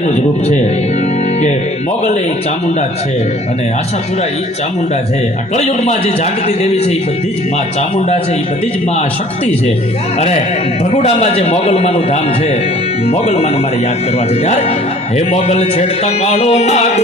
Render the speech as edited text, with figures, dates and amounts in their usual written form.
નું જ રૂપ છે કે મોગલ એ ચામુંડા છે અને આશાપુરા એ ચામુંડા છે. આ કળયુગમાં જે જાગતી દેવી છે એ બધી જ માં ચામુંડા છે, એ બધી જ માં શક્તિ છે. અને ભગુડામાં જે મોગલમાનું ધામ છે, મોગલમાને મારે યાદ કરવા છે. ત્યારે હે મોગલ છેડતા કાળો નાગ